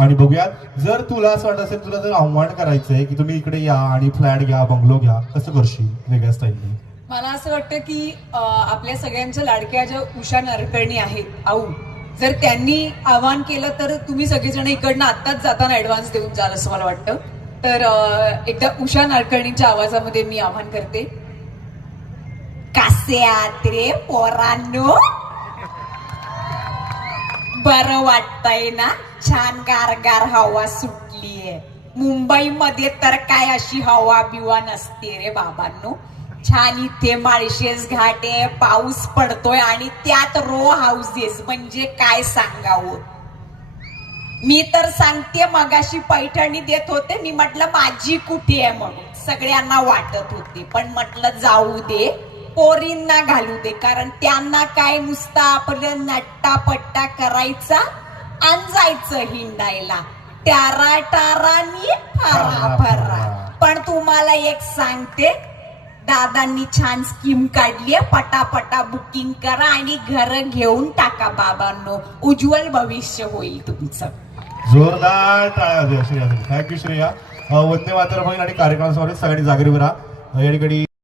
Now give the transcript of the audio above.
आणि बघूयात जर तुला असं वाटत असेल तुला जर आव्हान करायचंय की तुम्ही इकडे या आणि फ्लॅट घ्या बंगलो घ्या कसं करशील वेगळ्या स्टाईलने मला असं वाटतं की आपल्या सगळ्यांच्या लाडक्या ज्या उषा नरकर्णी आहेत आऊ जर त्यांनी आवाहन केलं तर तुम्ही सगळेजण इकडनं आत्ताच जाताना ऍडव्हान्स देऊन जाल असं मला वाटतं. तर एकदा उषा नारकर्णींच्या आवाजामध्ये मी आवाहन करते. कास्यात रे पोरांनो? बरं वाटतंय ना? छान गारगार हवा सुटलीये. मुंबईमध्ये तर काय अशी हवा बिवा नसते रे बाबांनो. छान इथे माळशेज घाट आहे पाऊस पडतोय आणि त्यात रो हाऊसेस म्हणजे काय सांगावं? मी तर सांगते मगाशी पैठणी देत होते मी म्हटलं माझी कुठे आहे? म्हणून. सगळ्यांना वाटत होते पण म्हटलं जाऊ दे. पोरींना घालू दे. कारण त्यांना काय नुसता आपलं नट्टा पट्टा करायचा आणि जायचं हिंडायला. टारा टारानी फरा फरा पण तुम्हाला एक सांगते दादांनी छान स्कीम काढली पटापटा बुकिंग करा आणि घर घेऊन टाका बाबांनो. उज्ज्वल भविष्य होईल तुमचं. जोरदार टाळ्या Shreya. Thank you Shreya. Vande Mataram आणि कार्यक्रमासमोर सगळ्यांनी जागरीवर राहा. या ठिकाणी